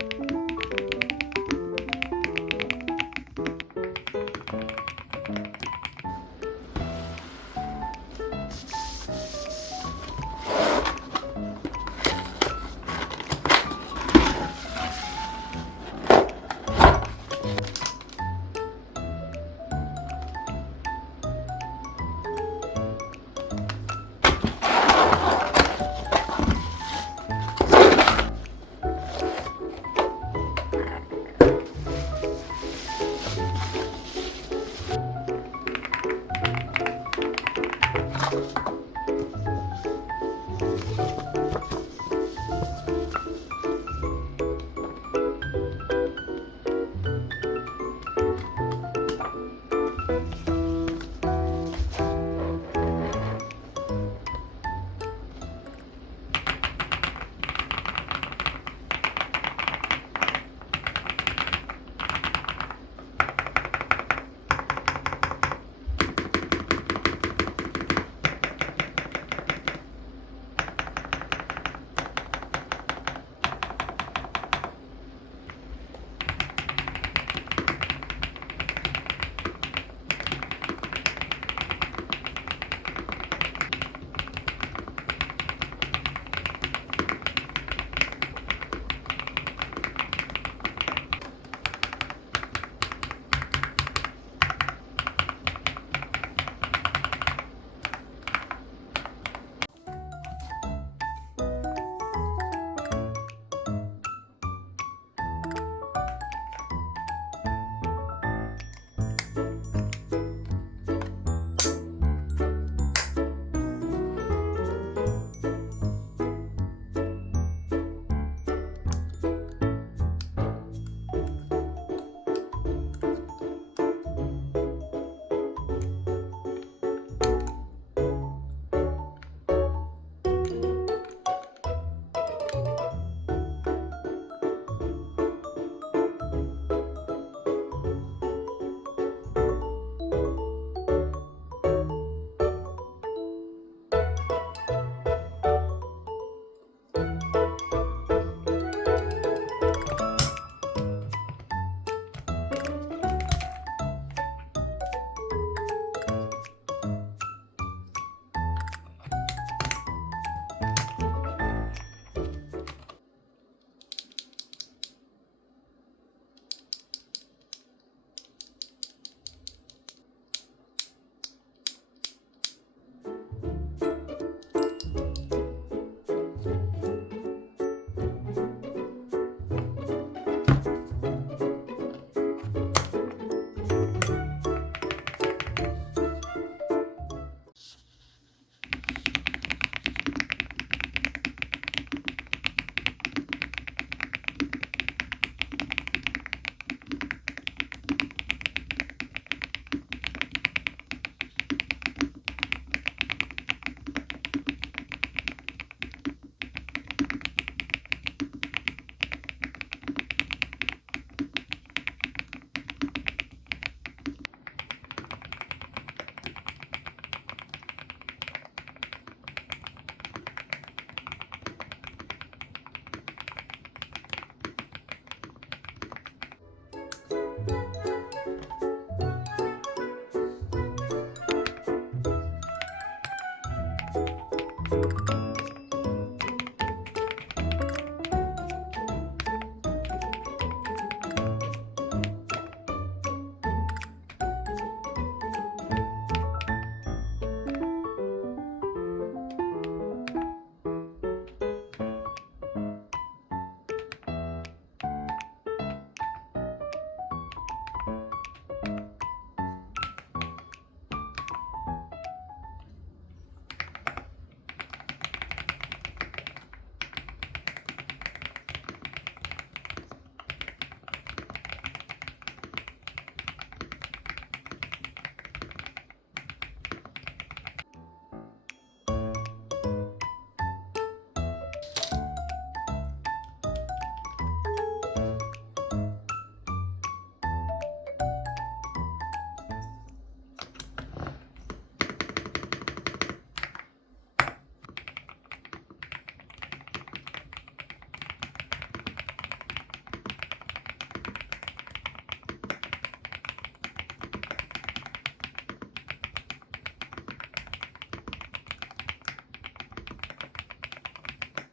Thank you.